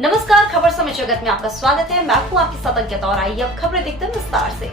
नमस्कार, खबर समय जगत में आपका स्वागत है। मैं हूं आपके साथ अंकिता और आइए अब खबरें देखते हैं विस्तार से।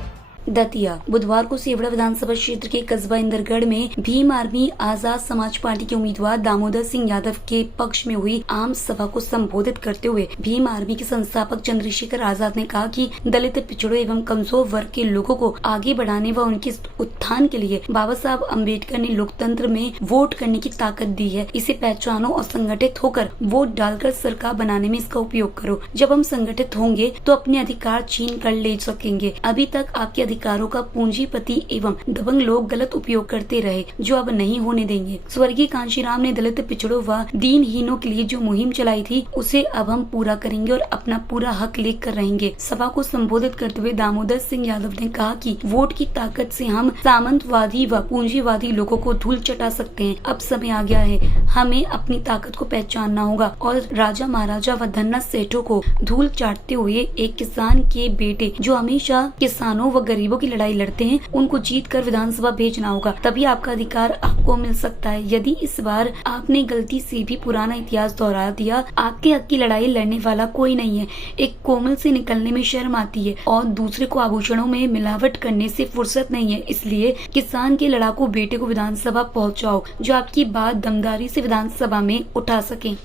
दतिया बुधवार को सेवड़ा विधानसभा क्षेत्र के कस्बा इंदरगढ़ में भीम आर्मी आजाद समाज पार्टी के उम्मीदवार दामोदर सिंह यादव के पक्ष में हुई आम सभा को संबोधित करते हुए भीम आर्मी के संस्थापक चंद्रशेखर आजाद ने कहा कि दलित, पिछड़ों एवं कमजोर वर्ग के लोगों को आगे बढ़ाने व उनके उत्थान के लिए बाबा साहब अम्बेडकर ने लोकतंत्र में वोट करने की ताकत दी है। इसे पहचानो और संगठित होकर वोट डालकर सरकार बनाने में इसका उपयोग करो। जब हम संगठित होंगे तो अपने अधिकार छीन कर ले सकेंगे। अभी तक आपके अधिकारों का पूंजीपति एवं दबंग लोग गलत उपयोग करते रहे, जो अब नहीं होने देंगे। स्वर्गीय कांशीराम ने दलित, पिछड़ों व दीनहीनों के लिए जो मुहिम चलाई थी, उसे अब हम पूरा करेंगे और अपना पूरा हक लेकर रहेंगे। सभा को संबोधित करते हुए दामोदर सिंह यादव ने कहा कि वोट की ताकत से हम सामंतवादी व पूंजीवादी लोगों को धूल चटा सकते हैं। अब समय आ गया है, हमें अपनी ताकत को पहचानना होगा और राजा, महाराजा व धन्ना सेठों को धूल चाटते हुए एक किसान के बेटे जो हमेशा किसानों व गरीबों की लड़ाई लड़ते हैं, उनको जीत कर विधानसभा भेजना होगा। तभी आपका अधिकार आपको मिल सकता है। यदि इस बार आपने गलती से भी पुराना इतिहास दोहरा दिया, आपके हक की लड़ाई लड़ने वाला कोई नहीं है। एक कोमल से निकलने में शर्म आती है और दूसरे को आभूषणों में मिलावट करने से फुर्सत नहीं है। इसलिए किसान के लड़ाकू बेटे को विधानसभा पहुँचाओ, जो आपकी बात दमदारी से विधानसभा में उठा सके।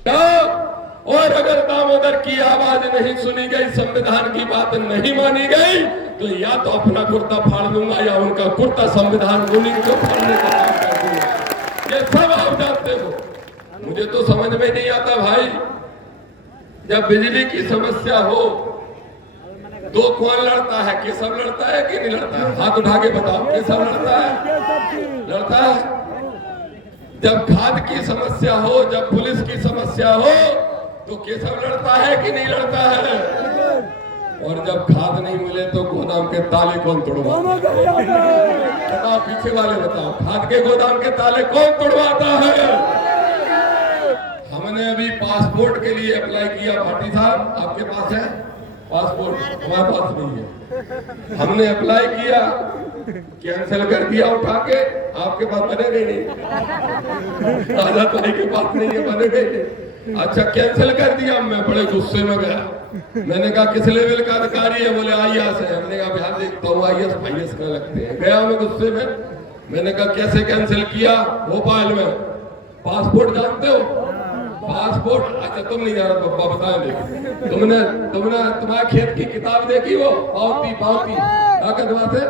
और अगर दामोदर की आवाज नहीं सुनी गई, संविधान की बात नहीं मानी गई, तो या तो अपना कुर्ता फाड़ दूंगा या उनका कुर्ता संविधान उन्हीं को फाड़ने का काम कर दूंगा। ये सब आप जानते हो। मुझे तो समझ में नहीं आता भाई, जब बिजली की समस्या हो तो कौन लड़ता है? केशव लड़ता है कि नहीं लड़ता है? हाथ उठा के बताओ, केशव लड़ता है? लड़ता है। जब खाद की समस्या हो, जब पुलिस की समस्या हो, तो केशव लड़ता है कि नहीं लड़ता है? और जब खाद नहीं मिले तो गोदाम के ताले कौन तोड़वाता है? बताओ, पीछे वाले बताओ, खाद के गोदाम के ताले कौन तोड़वाता है? हमने अभी पासपोर्ट के लिए अप्लाई किया। भाटी साहब, आपके पास है पासपोर्ट? हमारे पास नहीं है। हमने अप्लाई किया, कैंसिल कर दिया उठा के। आपके पास बनेगा ही नहीं, आजाद भाई के पास नहीं है, बनेगा ही नहीं। अच्छा, कैंसिल कर दिया। मैं बड़े गुस्से में गया। मैंने कहा किस लेवल का अधिकारी है? बोले IAS है। हमने कहा बिहार देखता हूँ IAS का लगते हैं। गया मैं गुस्से में। मैंने कहा कैसे कैंसिल किया? भोपाल में। पासपोर्ट जानते हो? पासपोर्ट, अच्छा तुम नहीं जाना पप्पा, बताए तुमने तुम्हारे खेत की किताब देखी? वो पावती क्या बात है?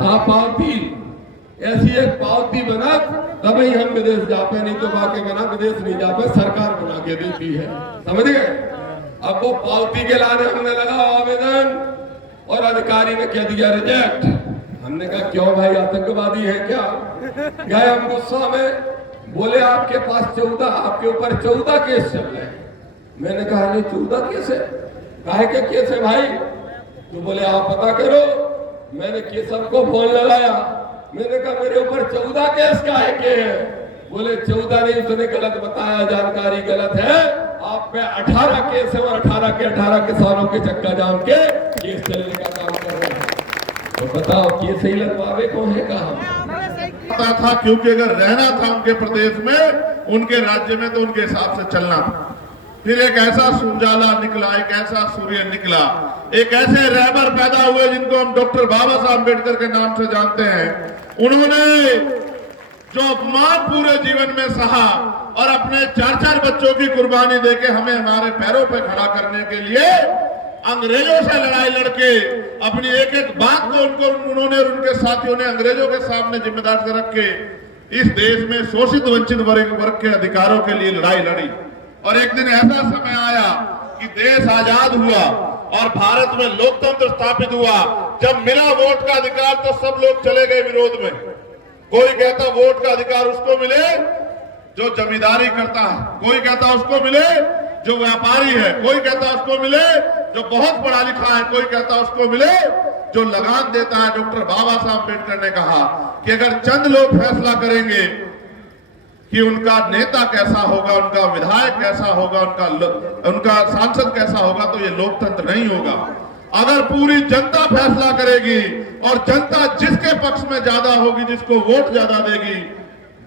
हाँ, पावती। ऐसी एक पावती बना तभी हम विदेश जाते, नहीं तो बाकी बना विदेश नहीं जाते, सरकार बना के देती है। समझ गए? अब वो पावती के लाने हमने लगा आवेदन और अधिकारी ने कह दिया रिजेक्ट। हमने कहा क्यों भाई, आतंकवादी है क्या? गए हम गुस्सा में। बोले आपके पास 14, आपके ऊपर 14 केस चल रहे हैं। मैंने कहा नहीं, 14 केस है? काहे के केस है भाई? तो बोले आप पता करो। मैंने केशव को फोन लगाया। मैंने कहा मेरे ऊपर 14 केस काहे के हैं? बोले 14 नहीं, उसने गलत बताया, जानकारी गलत है। आप पे 18 केस है और 18 के 18 किसानों के चक्का जाम के केस चलने का काम कर रहे हैं। तो बताओ, केस ही लगवावे कौन है? कहा था, क्योंकि अगर रहना था उनके प्रदेश में, उनके राज्य में, तो उनके हिसाब से चलना था। फिर एक ऐसा सुंजाला निकला, एक ऐसा सूर्य निकला, एक ऐसे रहबर पैदा हुए जिनको हम डॉक्टर बाबा साहब अम्बेडकर के नाम से जानते हैं। उन्होंने जो अपमान पूरे जीवन में सहा और अपने 4-4 बच्चों की कुर्बानी देके हमें हमारे पैरों पे खड़ा करने के लिए अंग्रेजों से लड़ाई लड़के अपनी एक एक बात को उन्होंने और उनके साथियों ने अंग्रेजों के सामने जिम्मेदार रख के इस देश में शोषित वंचित वर्ग के अधिकारों के लिए लड़ाई लड़ी। और एक दिन ऐसा समय आया कि देश आजाद हुआ और भारत में लोकतंत्र स्थापित हुआ। जब मिला वोट का अधिकार तो सब लोग चले गए विरोध में। कोई कहता वोट का अधिकार उसको मिले जो जमींदारी करता है, कोई कहता उसको मिले जो व्यापारी है, कोई कहता उसको मिले जो बहुत पढ़ा लिखा है, कोई कहता उसको मिले जो लगान देता है। डॉक्टर बाबा साहब अम्बेडकर ने कहा कि अगर चंद लोग फैसला करेंगे कि उनका नेता कैसा होगा, उनका विधायक कैसा होगा, उनका सांसद कैसा होगा, तो ये लोकतंत्र नहीं होगा। अगर पूरी जनता फैसला करेगी और जनता जिसके पक्ष में ज्यादा होगी, जिसको वोट ज्यादा देगी,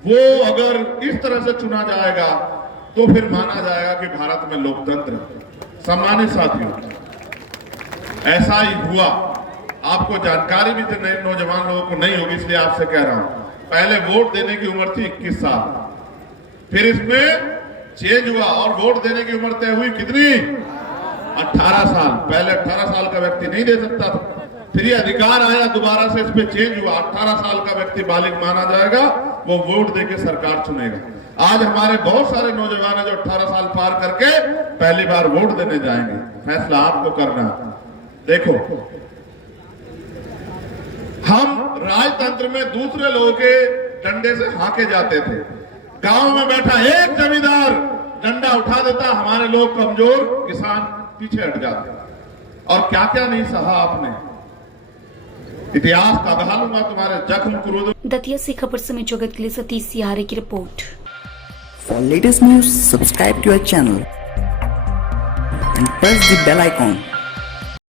वो अगर इस तरह से चुना जाएगा तो फिर माना जाएगा कि भारत में लोकतंत्र है। सम्मानित साथियों, ऐसा ही हुआ। आपको जानकारी भी तो नए नौजवान लोगों को नहीं होगी, इसलिए आपसे कह रहा हूं। पहले वोट देने की उम्र थी 21 साल, फिर इसमें चेंज हुआ और वोट देने की उम्र तय हुई कितनी? 18 साल। पहले 18 साल का व्यक्ति नहीं दे सकता था, फिर ये अधिकार आया, दोबारा से इस पे चेंज हुआ। 18 साल का व्यक्ति बालिग माना जाएगा, वो वोट देके सरकार चुनेगा। आज हमारे बहुत सारे नौजवान हैं जो 18 साल पार करके पहली बार वोट देने जाएंगे। फैसला आपको करना है। देखो, हम राजतंत्र में दूसरे लोगों के डंडे से हाके जाते थे। गांव में बैठा एक जमींदार डंडा उठा देता, हमारे लोग कमजोर किसान पीछे हट जाते। और क्या क्या नहीं सहा आपने, इतिहास का बहालूंगा तुम्हारे जख्म क्रोध। दतिया से खबर समय जगत के लिए सतीश सिहारे की report. For latest news, subscribe to our channel and press the bell icon.